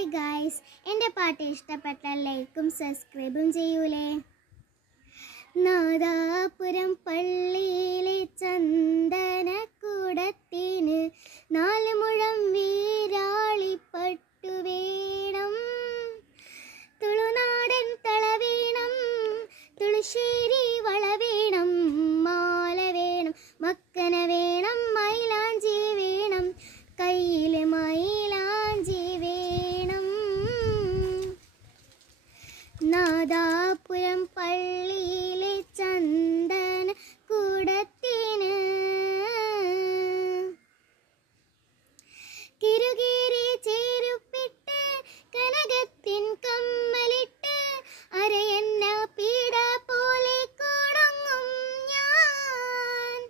Hi guys, എൻ്റെ പാട്ട് ഇഷ്ടപ്പെട്ടാൽ ലൈക്കും സബ്സ്ക്രൈബും ചെയ്യൂലേ. നാദാപുരം പള്ളിയിലെ ചന്ദനക്കുടത്തിന് 4 മുഴം വീരാളിപ്പട്ടു വേണം, തുളുനാടൻ തള വേണം, തുളുശ്ശേരി വള വേണം, മാല വേണം, മക്കന വേണം, മൈലാഞ്ചി വേണം, കയ്യിൽ മൈലാഞ്ചി വേണം. നാദാപുരം പള്ളിയിലെ ചന്ദന കുടത്തിന് കിരുകീരി ചേരുപ്പിട്ട് കനകത്തിൻ കമ്മലിട്ട് അരയന്ന പീഡ പോലെ കൊടങ്ങും ഞാൻ.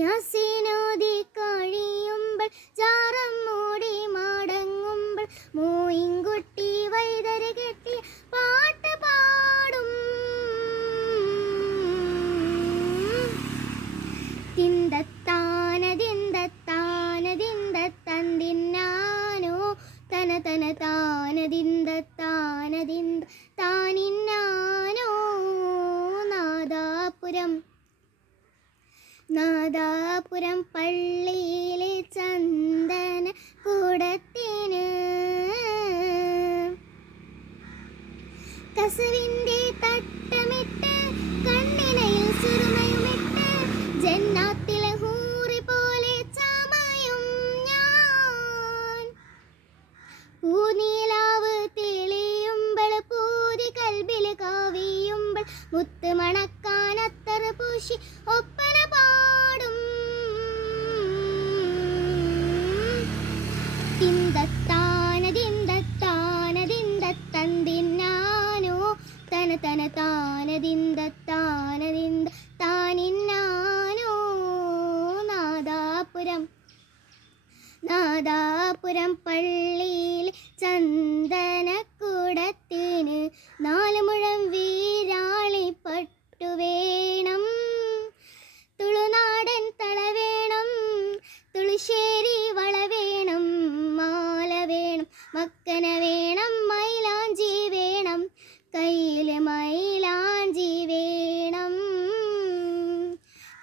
യാസീനോദി കഴിയുമ്പോൾ ജാറം മൂടി മടങ്ങുമ്പോൾ മോയിൻകുട്ടി വൈതര കെട്ടി പാട്ട് പാടും. തിന്തത്താനതിന്തത്താനതിന്തത്തന്തിന്നാനോ തന തന താനതിന്തത്താനതിന്ത താനിന്നാനോ. നാദാപുരം പള്ളിയിലെ ചന്ദന കുടത്തിന് കസവിൻ്റെ തട്ടമിട്ട് കണ്ണിനയിൽ സുറുമയുമിട്ട് ജന്നാത്തിലെ ഹൂറി പോലെ ചമയും ഞാൻ. പൂനീലാവ് തെളിയുമ്പോൾ പൂതി കൽബിൽ കാവിയുമ്പോൾ മുത്ത് മണക്കാൻ അത്തർ പൂശി ഒപ്പന പാടും. തിന്തത്താനതിന്തത്താനതിന്തത്തന്തിന്നാനോ തന തന താനതിന്തത്താനതിന്ത താനിന്നാനോ. നാദാപുരം പള്ളിയിൽ ചന്ദന